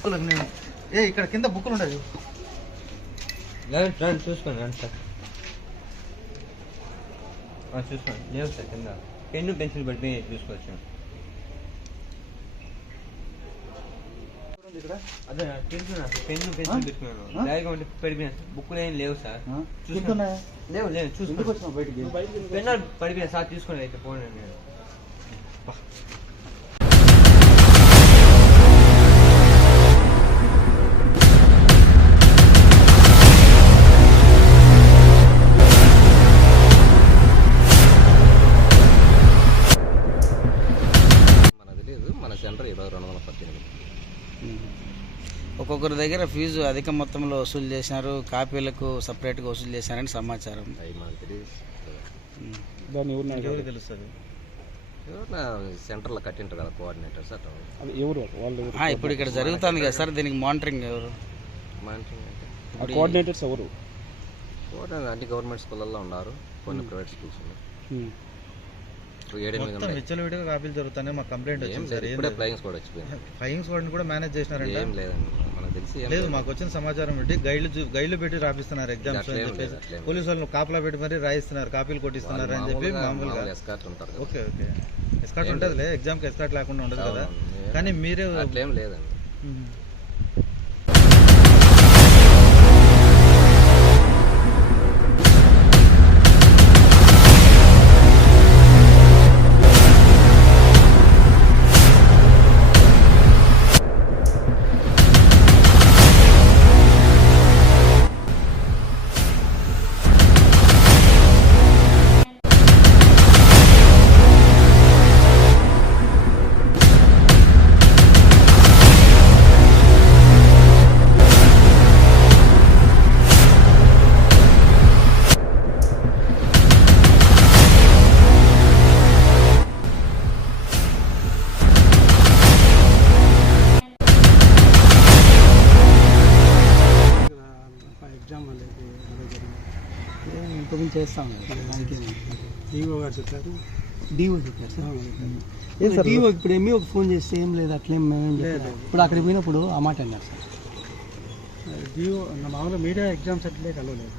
బుక్కులు అన్నీ ఏ ఇక్కడ కింద బుక్కులు ఉండవు. రండి చూసుకోండి రండి సార్. చూసుకోండి. లేవు సార్ కింద. పెన్ను పెన్సిల్ పెట్టి చూసుకోవచ్చు ఇక్కడ? అదే పెన్ను పెన్సిల్ పెట్టుకున్నాను ఉంటే పడిపోయినా బుక్కులు ఏం లేవు సార్. ఉన్నాయా? లేవు లేవు వచ్చినావు బయటికి? పెన్ను పడిపోయినా సార్ తీసుకుని అయితే పోనీ నేను. రెండు వందల పద్దెనిమిది ఒక్కొక్కరి దగ్గర ఫీజు అధిక మొత్తంలో వసూలు చేసినారు కాపీలకు సపరేట్గా వసూలు చేశారని సమాచారం. అవి మనకు తెలియదు. దాన్ని ఎవరు ఎవరికి తెలుస్తుంది? సెంటర్లో కట్టింటారు కదా కోఆర్డినేటర్స్ అట్లా. అది ఎవరు? వాళ్ళు ఎవరు? ఆ, ఇప్పుడు ఇక్కడ జరుగుతుంది కదా సార్ దీనికి మానిటరింగ్ ఎవరు? మానిటరింగ్ అంటే ఆ కోఆర్డినేటర్స్ ఎవరు? కోఆర్డినేటర్ అన్ని గవర్నమెంట్ స్కూళ్ళల్లో ఉన్నారు కొన్ని ప్రైవేట్ స్కూల్స్ ఉన్నాయి. మొత్తం విచ్చలవిడిగా కాపీలు జరుగుతాయి మాకు కంప్లైంట్ వచ్చింది సార్. ఏం ఇప్పుడే లేదు. ఫ్లయింగ్ స్క్వాడ్ వచ్చిపోయింది. ఫ్లయింగ్ స్క్వాడ్ కూడా మేనేజ్ చేసినారంట. ఏం లేదండి మనకు తెలిసి ఏం లేదు మాకు వచ్చిన సమాచారం పెట్టి గైడ్లు గైడ్లు పెట్టి రాపిస్తున్నారు ఎగ్జామ్స్ అని చెప్పేసి. పోలీసు వాళ్ళని కాపలా పెట్టి మరీ రాయిస్తున్నారు కాపీలు కొట్టిస్తున్నారు అని చెప్పి మామూలుగా. ఎస్కాట్ ఉంటారు ఓకే ఓకే. ఎస్కాట్ ఉంటుందిలే ఎగ్జామ్కి ఎస్కాట్ లేకుండా ఉండదు కదా. కానీ మీరే అట్లేం లేదండి. ఇంకొంచెం చేస్తాం. డిఓ గారు చెప్పారు. డిఓ చెప్పారు. సార్ డిఓ ఇప్పుడు ఏమీ ఒక ఫోన్ చేస్తే ఏం లేదు అట్లేం మేమేం చెప్పలేదు ఇప్పుడు అక్కడికి పోయినప్పుడు ఆ మాట అన్నారు సార్. డిఓ మామూలుగా మీడియా ఎగ్జామ్స్ అట్లే కలవలేదు.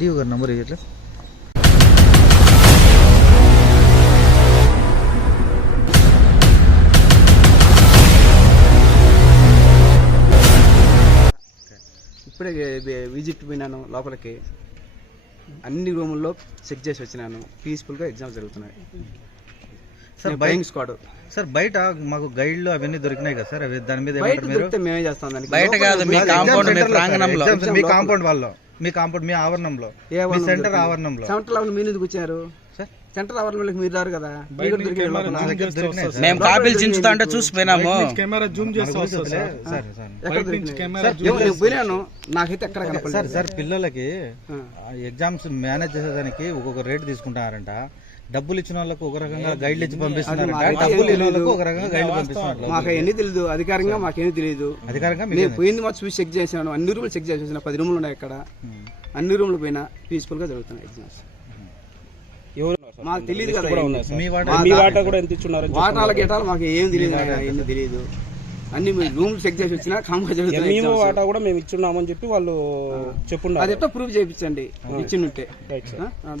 డిఓ గారు నంబర్ ఇట్లా ఇప్పుడే విజిట్ పోయినాను లోపలికి. అన్ని రూముల్లో చెక్ చేసి వచ్చినాను. పీస్ఫుల్గా ఎగ్జామ్స్ జరుగుతున్నాయి. సార్ బయింగ్ స్క్వాడ్ సార్ బయట మాకు గైడ్లు అవన్నీ దొరికినాయి కదా సార్? దాని మీద బయట దొరికితే మేమే చేస్తాం దానికి. బయట కాదు, మీ కాంపౌండ్, ప్రాంగణంలో. మీ వాళ్ళలో. మీ కాంపౌండ్ మీ ఆవరణంలో. ఏ మీ సెంటర్? ఆవరణంలో. సెంటర్ ఆవరణ మీరు ఎందుకు వచ్చారు? సార్ సెంటర్ ఆవరణలోకి మీరు రారు కదా. మేము కాపీలు చించుతా అంటే చూసిపోయినాము. కెమెరా జూమ్ పోయినాను. నాకైతే ఎక్కడ సార్ సార్ పిల్లలకి ఆ. ఎగ్జామ్స్ మేనేజ్ చేసేదానికి ఒక్కొక్క రేట్ తీసుకుంటారంట డబ్బులు ఇచ్చిన వాళ్ళకు ఒక రకంగా గైడ్లు ఇచ్చి పంపిస్తున్నారంట మాకు డబ్బులు తెలియదు. ఇచ్చిన వాళ్ళకు ఒక రకంగా గైడ్లు పంపిస్తున్నారు. మాకు అవన్నీ తెలియదు అధికారంగా మాకేమీ తెలియదు అధికారంగా మీకు నేను పోయింది మాత్రం చూసి చెక్ చేశాను అన్ని రూములు చెక్ చేసేసిన. పది రూములు ఉన్నాయి ఇక్కడ అన్ని రూములు పోయినా పీస్ఫుల్గా జరుగుతున్నాయి ఎగ్జామ్స్ మాకు తెలియదు కదా. ఏమీ. మీ వాట మా మీ దా- వాటా కూడా ఎంత ఇచ్చున్నారు వాటాల గీటాలు మాకు ఏం తెలియదు ఏం తెలియదు అన్ని రూములు చెక్ చేసి వచ్చినా జరుగుతున్నాయి మేము. వాటా కూడా మేము ఇచ్చున్నామని చెప్పి వాళ్ళు చెప్పుండారు అది ఎట్లా ప్రూవ్ చేయించండి. ఇచ్చి ఉంటే రైట్ సార్. ఆ?